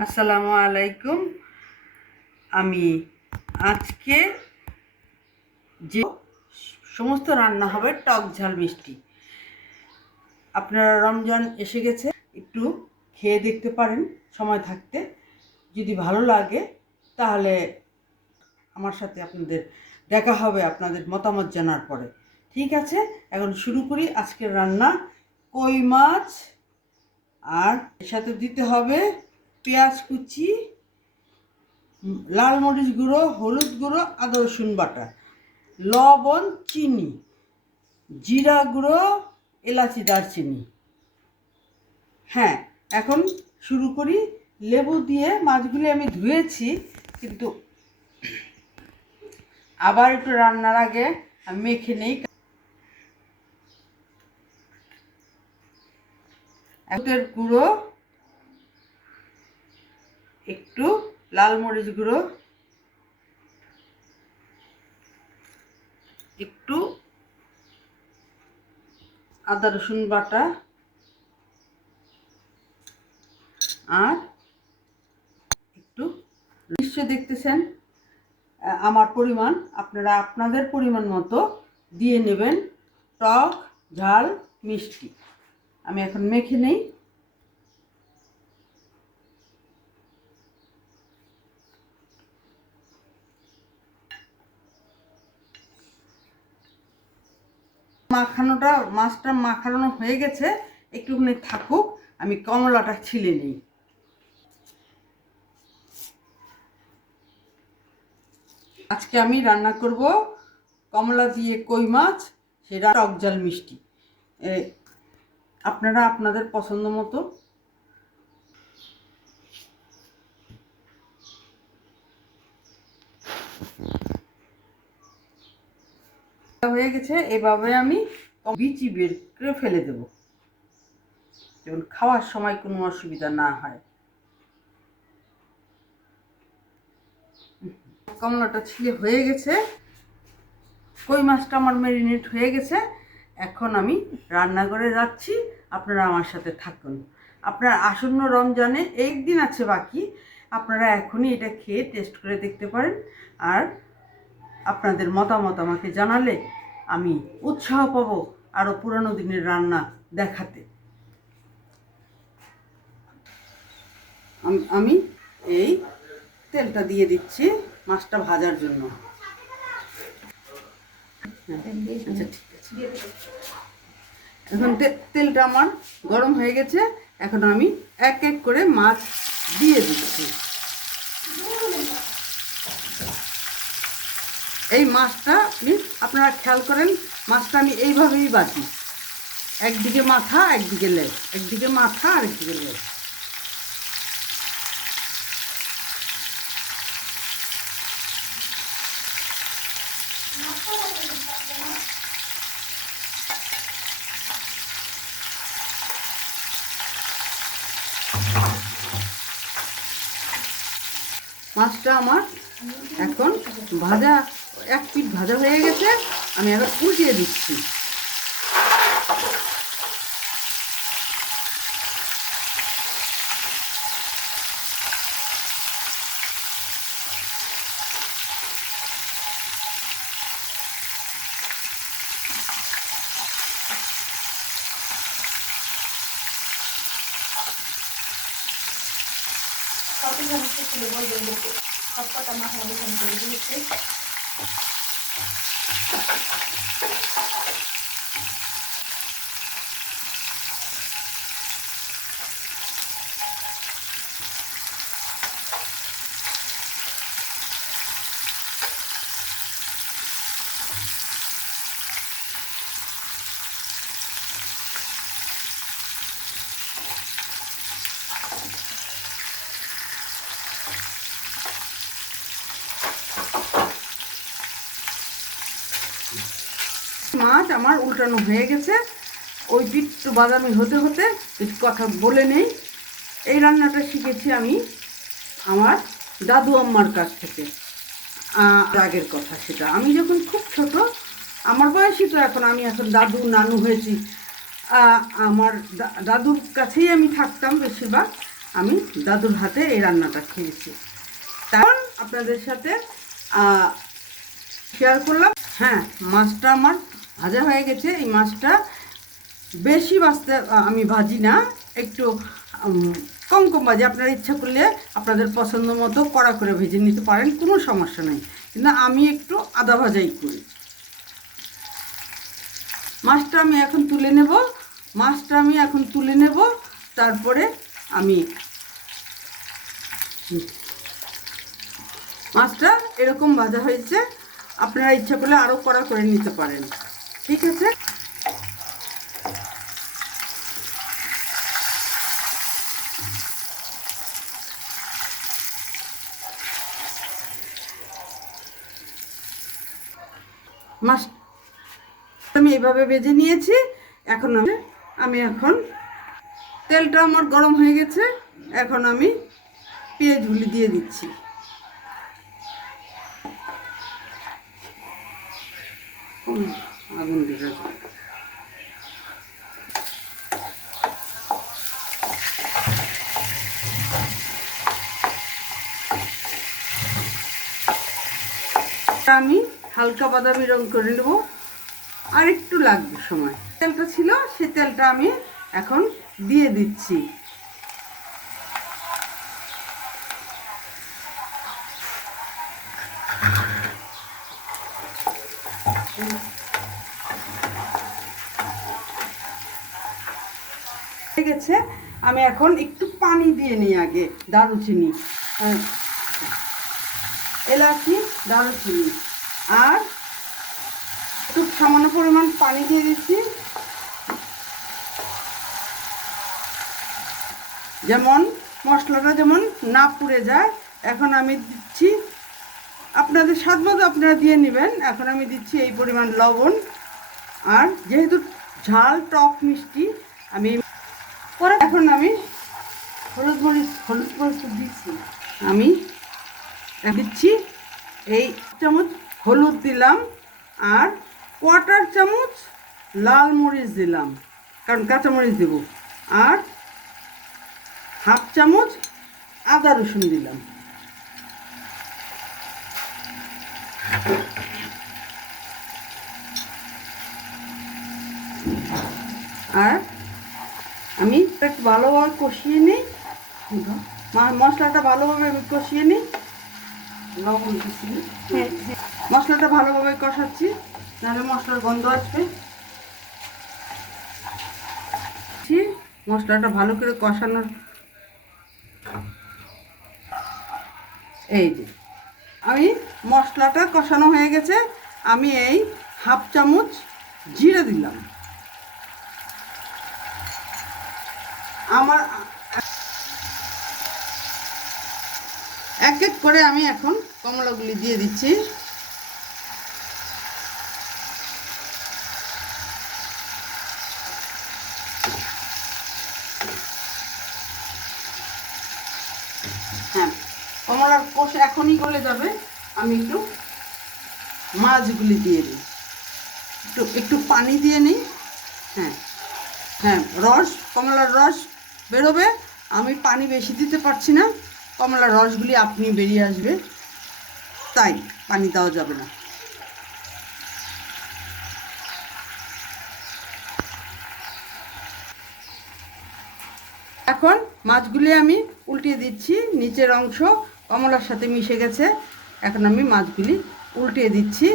আসসালামু আলাইকুম। আমি আজকে যে সমস্ত রান্না হবে টক ঝাল মিষ্টি। আপনারা রমজান এসে গেছে, একটু খেয়ে দেখতে পারেন সময় থাকতে। যদি ভালো লাগে তাহলে আমার সাথে আপনাদের দেখা হবে আপনাদের মতামত জানার পরে। ঠিক আছে, এখন শুরু করি আজকের রান্না। কই মাছ, আর এর সাথে দিতে হবে পেঁয়াজ কুচি, লাল মরিচ গুঁড়ো, হলুদ গুঁড়ো, আদা রসুন বাটা, লবণ, চিনি, জিরা গুঁড়ো, এলাচি, দারচিনি। হ্যাঁ, এখন শুরু করি। লেবু দিয়ে মাছগুলি আমি ধুয়েছি, কিন্তু আবার একটু রান্নার আগে আমি মেখে নেই। হলুদের গুঁড়ো, একটু লাল মরিচ গুঁড়ো, একটু আদা রসুন বাটা, আর একটু, নিশ্চয় দেখতেছেন আমার পরিমাণ, আপনারা আপনাদের পরিমাণ মতো দিয়ে নেবেন টক ঝাল মিষ্টি। আমি এখন মেখে নেই। মাছটা মাখানো হয়ে গেছে, একটুখানি থাকুক, আমি কমলাটা ছিলে নিই। আজকে আমি রান্না করব কমলা দিয়ে কই মাছ, সেটা টক ঝাল মিষ্টি। আপনারা আপনাদের পছন্দ মতো। হয়ে গেছে, এভাবে আমি বিচি বের করে ফেলে দেব, যেমন খাওয়ার সময় কোনো অসুবিধা না হয়। কমলাটা ছিলে হয়ে গেছে, কই মাছটা আমার ম্যারিনেট হয়ে গেছে। এখন আমি রান্নাঘরে যাচ্ছি, আপনারা আমার সাথে থাকুন। আপনার আসন্ন রমজানে একদিন আছে বাকি, আপনারা এখনই এটা খেয়ে টেস্ট করে দেখতে পারেন। আর আপনাদের মতামত আমাকে জানালে আমি উৎসাহ পাবো আরও পুরানো দিনের রান্না দেখাতে। আমি এই তেলটা দিয়ে দিচ্ছি মাছটা ভাজার জন্য। আচ্ছা, ঠিক আছে। এখন তেলটা আমার গরম হয়ে গেছে, এখন আমি এক এক করে মাছ দিয়ে দিচ্ছি। এই মাছটা আপনারা খেয়াল করেন, মাছটা আমি এইভাবেই বাটি, একদিকে মাথা একদিকে লেজ, একদিকে মাথা আর একদিকে লেজ। মাছটা আমার এখন ভাজা, এক পিঠ ভাজা হয়ে গেছে, আমি এখন উল্টিয়ে দিচ্ছি। সবকটা মাছ আমি করে দিয়েছি। মাছ আমার উল্টানো হয়ে গেছে, ওই পিঠটা বাদামি হতে হতে কিছু কথা বলে নেই। এই রান্নাটা শিখেছি আমি আমার দাদু আম্মার কাছ থেকে। আগের কথা সেটা, আমি যখন খুব ছোট, আমার বয়সই তো এখন, আমি এখন দাদু নানু হয়েছি। আমার দাদুর কাছেই আমি থাকতাম বেশিরভাগ। আমি দাদুর হাতে এই রান্নাটা খেয়েছি। তখন আপনাদের সাথে শেয়ার করলাম। হ্যাঁ, মাছটা আমার ভাজা হয়ে গেছে। এই মাছটা বেশি আমি ভাজি না, একটু কম কম ভাজি। আপনারা ইচ্ছা করলে আপনাদের পছন্দ মতো কড়া করে ভেজে নিতে পারেন, কোনো সমস্যা নেই, কিন্তু আমি একটু আদা ভাজাই করি। মাছটা আমি এখন তুলে নেব। তারপরে আমি মাছটা এরকম ভাজা হয়েছে, আপনারা ইচ্ছা করলে আরও কড়া করে নিতে পারেন। ঠিক আছে, মাছ আমি এইভাবে ভেজে নিয়েছি। এখন আমি তেলটা আমার গরম হয়ে গেছে। এখন আমি পেঁয়াজগুলি দিয়ে দিচ্ছি। আগুন দিয়ে আমি হালকা বাদামি রং করে নেব, আর একটু লাগবে সময়। তেলটা ছিল, সেই তেলটা আমি এখন দিয়ে দিচ্ছি। হয়ে গেছে, আমি এখন একটু পানি দিয়ে নিই। আগে দারুচিনি, এলাচি, দারুচিনি আর একটু সামান্য পরিমাণ পানি দিয়ে দিচ্ছি, যেমন মশলাটা যেমন না পুড়ে যায়। এখন আমি দিচ্ছি, আপনাদের স্বাদ মতো আপনারা দিয়ে নেবেন। এখন আমি দিচ্ছি এই পরিমাণ লবণ। আর যেহেতু ঝাল, টক, মিষ্টি আমি পরে এখন আমি হলুদ মরিচ দিচ্ছি। আমি দিচ্ছি এই চামচ হলুদ দিলাম, আর কোয়ার্টার চামচ লাল মরিচ দিলাম, কারণ কাঁচা মরিচ দেব, আর হাফ চামচ আদা রসুন দিলাম। আর আমি একটু ভালোভাবে কষিয়ে নিই, মশলাটা ভালোভাবে কষিয়ে নিই। লবণ দিচ্ছি, মশলাটা ভালোভাবে কষাচ্ছি, নাহলে মশলার গন্ধ আসবে। মশলাটা ভালো করে কষানোর, এই যে আমি মশলাটা কষানো হয়ে গেছে। আমি এই হাফ চামচ জিরে দিলাম। আমার এক এক করে আমি এখন কমলাগুলি দিয়ে দিচ্ছি। হ্যাঁ, কমলার কষে এখনই গলে যাবে। আমি একটু মাছগুলি দিয়ে দিই, একটু পানি দিয়ে নিই। হ্যাঁ হ্যাঁ, কমলার রস বেরোবে। আমি পানি বেশি দিতে পারছি না, কমলার রসগুলি আপনি বেরিয়ে আসবে, তাই পানি দেওয়া যাবে না। এখন মাছগুলি আমি উল্টিয়ে দিচ্ছি। নিচের অংশ কমলার সাথে মিশে গেছে। এখন আমি মাছগুলি উল্টিয়ে দিচ্ছি।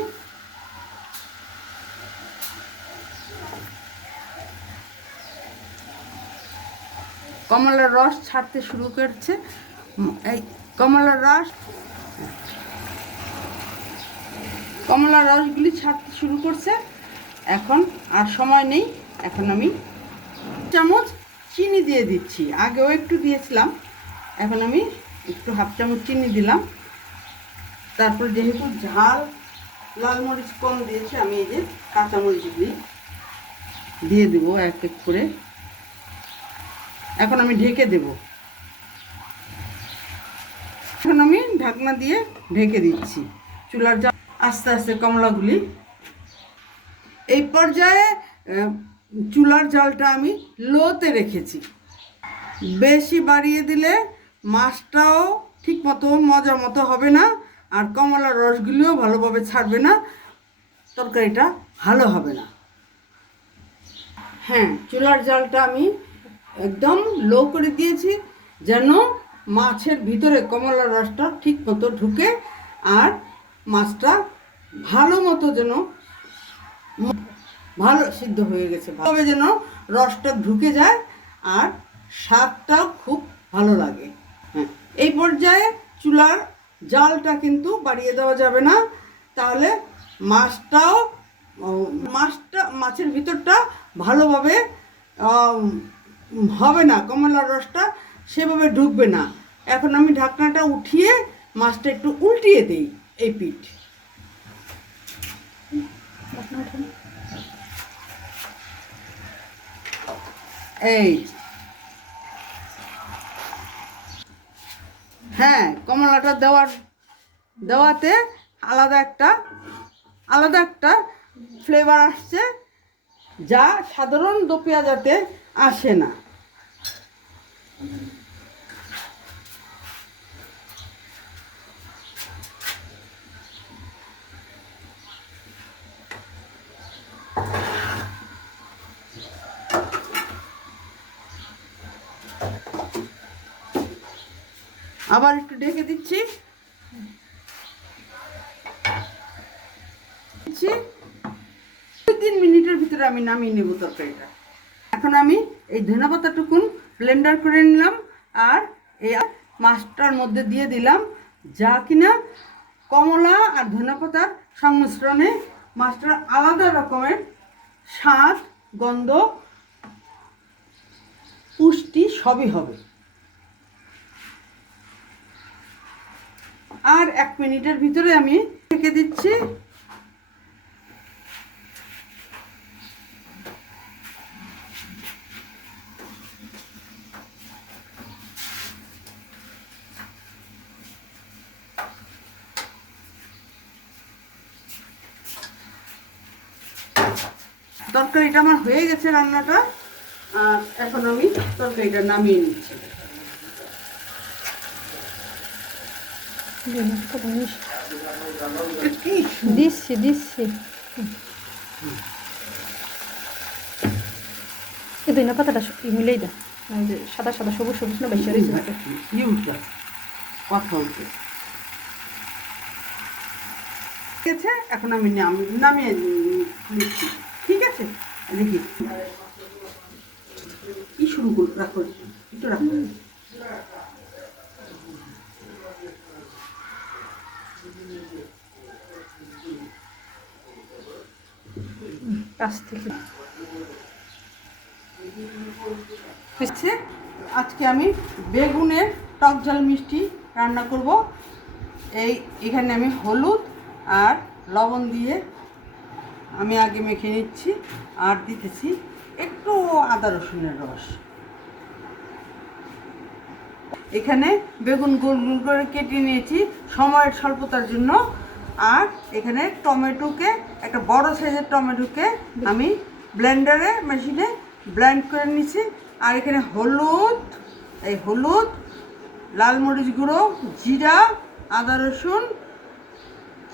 কমলার রস ছাড়তে শুরু করছে। এই কমলার রসগুলি ছাড়তে শুরু করছে। এখন আর সময় নেই। এখন আমি চামচ চিনি দিয়ে দিচ্ছি, আগেও একটু দিয়েছিলাম, এখন আমি একটু হাফ চামচ চিনি দিলাম। তারপর যেহেতু ঝাল, লাল মরিচ কম দিয়েছি, আমি এই যে কাঁচা মরিচগুলি দিয়ে দেবো এক এক করে। এখন আমি ঢেকে দেব। এখন আমি ঢাকনা দিয়ে ঢেকে দিচ্ছি। চুলার জাল আস্তে আস্তে কমলাগুলি, এই পর্যায়ে চুলার জালটা আমি লোতে রেখেছি। বেশি বাড়িয়ে দিলে মাছটাও ঠিক মতো মজা মতো হবে না, আর কমলার রসগুলিও ভালোভাবে ছাড়বে না, তরকারিটা ভালো হবে না। হ্যাঁ, চুলার জালটা আমি একদম লো করে দিয়েছি, যেন মাছের ভিতরে কমলার রসটা ঠিক মতো ঢুকে আর মাছটা ভালো মতো যেন ভালো সিদ্ধ হয়ে গেছে, ভালোভাবে যেন রসটা ঢুকে যায় আর স্বাদটাও খুব ভালো লাগে। হ্যাঁ, এই পর্যায়ে চুলার জালটা কিন্তু বাড়িয়ে দেওয়া যাবে না, তাহলে মাছটাও মাছের ভিতরটা ভালোভাবে হবে না, কমলার রসটা সেভাবে ঢুকবে না। এখন আমি ঢাকনাটা উঠিয়ে মাছটা একটু উল্টিয়ে দিই এই পিঠ। এই হ্যাঁ, কমলাটা দেওয়াতে আলাদা একটা ফ্লেভার আসছে, যা সাধারণ দো পেঁয়াজাতে আসে না। আবার একটু ঢেকে দিচ্ছি। 2-3 মিনিটের ভিতরে আমি নামিয়ে নেব তরকারিটা। এখন আমি এই ধনেপাতাটুকুন ব্লেন্ডার করে নিলাম আর এই মাছটার মধ্যে দিয়ে দিলাম, যা কিনা কমলা আর ধনেপাতার সংমিশ্রণে মাছটার আলাদা রকমের স্বাদ, গন্ধ, পুষ্টি সবই হবে। আর 1 মিনিটের ভিতরে আমি ঢেকে দিচ্ছি। তরকারিটা আমার হয়ে গেছে রান্নাটা, আর এখন আমি তরকারিটা নামিয়ে নিচ্ছি। দিচ্ছি এই ধনিয়া পাতাটা মিলেই দা, যে সাদা সাদা সবুজ সবুজ না বেশি কথা হচ্ছে। ঠিক আছে, এখন আমি নামিয়ে নিচ্ছি। ঠিক আছে, দেখি কি শুরু করবো, রাখো একটু রাখো। কাছ থেকে আজকে আমি বেগুনের টক ঝাল মিষ্টি রান্না করব। এখানে আমি হলুদ আর লবণ দিয়ে আমি আগে মেখে নিচ্ছি, আর দিতেছি একটু আদা রসুনের রস। এখানে বেগুন গোল গোল করে কেটে নিয়েছি সময়ের স্বল্পতার জন্য, আর এখানে টমেটোকে, একটা বড় সাইজের টমেটোকে আমি ব্লেন্ডারে মেশিনে ব্লেন্ড করে নিয়েছি। আর এখানে হলুদ, লাল মরিচ গুঁড়ো, জিরা, আদা রসুন,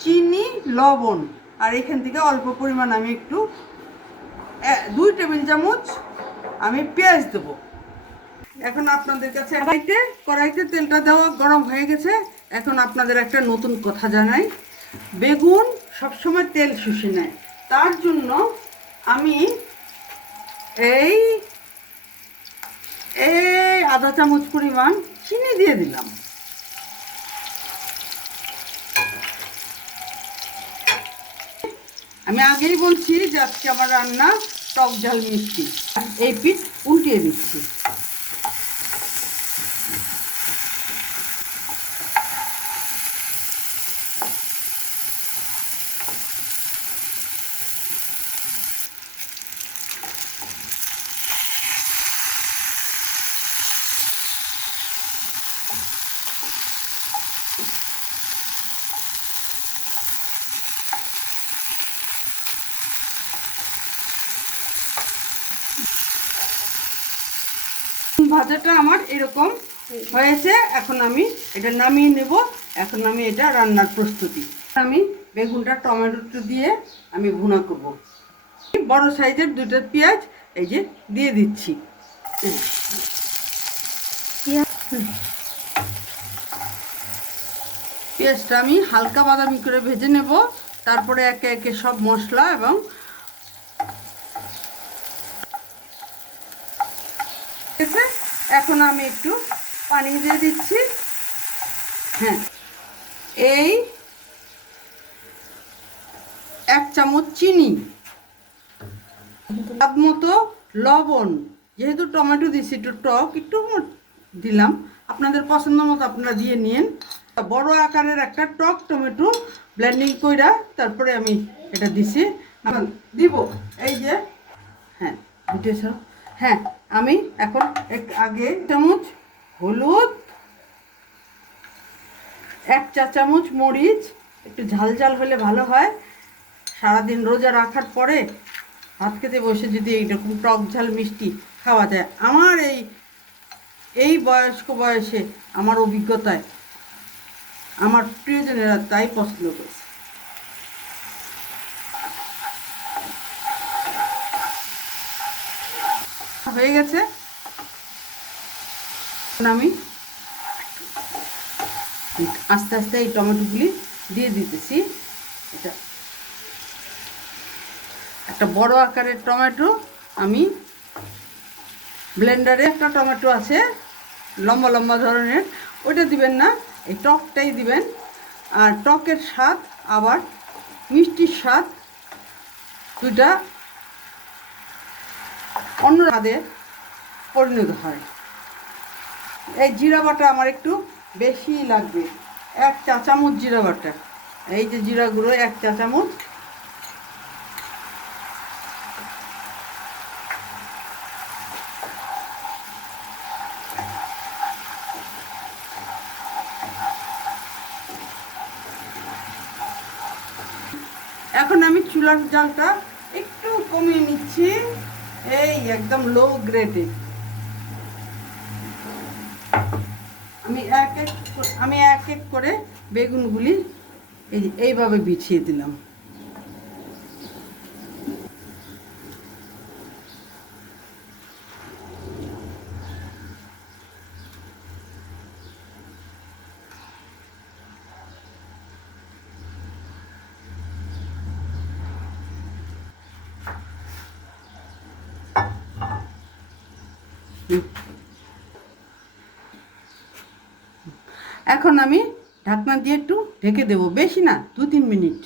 চিনি, লবণ, আর এখান থেকে অল্প পরিমাণ আমি একটু 2 টেবিল চামচ আমি পেঁয়াজ দেবো। এখন আপনাদের কাছে কড়াইতে তেলটা দেওয়া গরম হয়ে গেছে। এখন আপনাদের একটা নতুন কথা জানাই, বেগুন সবসময় তেল শুষে নেয়, তার জন্য আমি এই আধা চামচ পরিমাণ চিনি দিয়ে দিলাম। আমি আগেই বলছি যে আজকে আমার রান্না টক ঝাল মিষ্টি। এই পিঠ উল্টিয়ে দিচ্ছি। ভাজাটা আমার এরকম হয়েছে। এখন আমি এটা নামিয়ে নেব। এখন আমি এটা রান্নার প্রস্তুতি। আমি বেগুনটা টমেটো দিয়ে আমি ভুনা করব। বড় সাইজের 2টা পেঁয়াজ এই যে দিয়ে দিচ্ছি। পেঁয়াজটা আমি হালকা বাদামি করে ভেজে নেব। তারপরে একে একে সব মশলা এবং এখন আমি একটু পানি দিয়ে দিচ্ছি। হ্যাঁ, এই 1 চামচ চিনি, স্বাদ মতো লবণ, যেহেতু টমেটো দিচ্ছি একটু টক একটু দিলাম, আপনাদের পছন্দ মতো আপনারা দিয়ে নিন। বড় আকারের একটা টক টমেটো ব্লেন্ডিং কইরা তারপরে আমি এটা দিছি। এখন দিব এই যে, হ্যাঁ বুঝেছ, হ্যাঁ আমি এখন আগে চামচ হলুদ, 1 চা চামচ মরিচ, একটু ঝাল ঝাল হলে ভালো হয়। সারাদিন রোজা রাখার পরে ভাত খেতে বসে যদি এইরকম টক ঝাল মিষ্টি খাওয়া যায়, আমার এই বয়স্ক বয়সে আমার অভিজ্ঞতায় আমার প্রিয়জনেরা তাই পছন্দ করেছে। হয়ে গেছে, আমি আস্তে আস্তে এই টমেটোগুলি দিয়ে দিতেছি। এটা একটা বড় আকারের টমেটো, আমি ব্লেন্ডারে একটা টমেটো আছে লম্বা লম্বা ধরনের, ওইটা দিবেন না, এই টকটাই দিবেন। আর টকের স্বাদ আবার মিষ্টির স্বাদ দুইটা অন্য স্বাদে পরিণত হয়। এই জিরা বাটা আমার একটু বেশি লাগবে, 1 চা চামচ জিরা বাটা। এই যে জিরা গুঁড়ো 1 চা চামচ, এখন আমি চুলার জালটা একটু কমিয়ে নিচ্ছি, এই একদম লো গ্রেডে। আমি এক এক করে বেগুনগুলি এইভাবে বিছিয়ে দিলাম। এখন আমি ঢাকনা দিয়ে একটু ঢেকে দেবো, বেশি না, 2-3 মিনিট।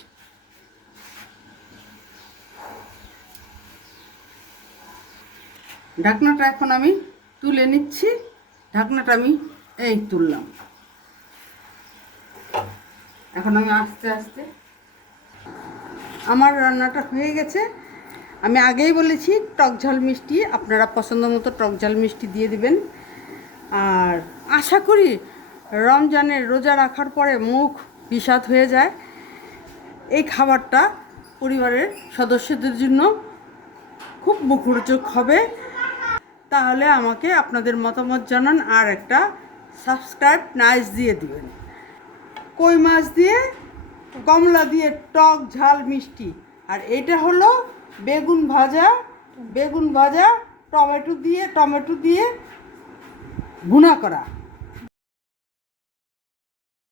ঢাকনাটা এখন আমি তুলে নিচ্ছি। ঢাকনাটা আমি এই তুললাম। এখন আমি আস্তে আস্তে, আমার রান্নাটা হয়ে গেছে। আমি আগেই বলেছি টক ঝাল মিষ্টি আপনারা পছন্দ মতো টক ঝাল মিষ্টি দিয়ে দিবেন। আর আশা করি রমজানের রোজা রাখার পরে মুখ বিস্বাদ হয়ে যায়। এই খাবারটা পরিবারের সদস্যদের জন্য খুব মুখরোচক হবে। তাহলে আমাকে আপনাদের মতামত জানান, আর একটা সাবস্ক্রাইব নাইস দিয়ে দিবেন। কই মাছ দিয়ে কমলা দিয়ে টক ঝাল মিষ্টি, আর এটা হলো বেগুন ভাজা টমেটো দিয়ে ভুনা করা।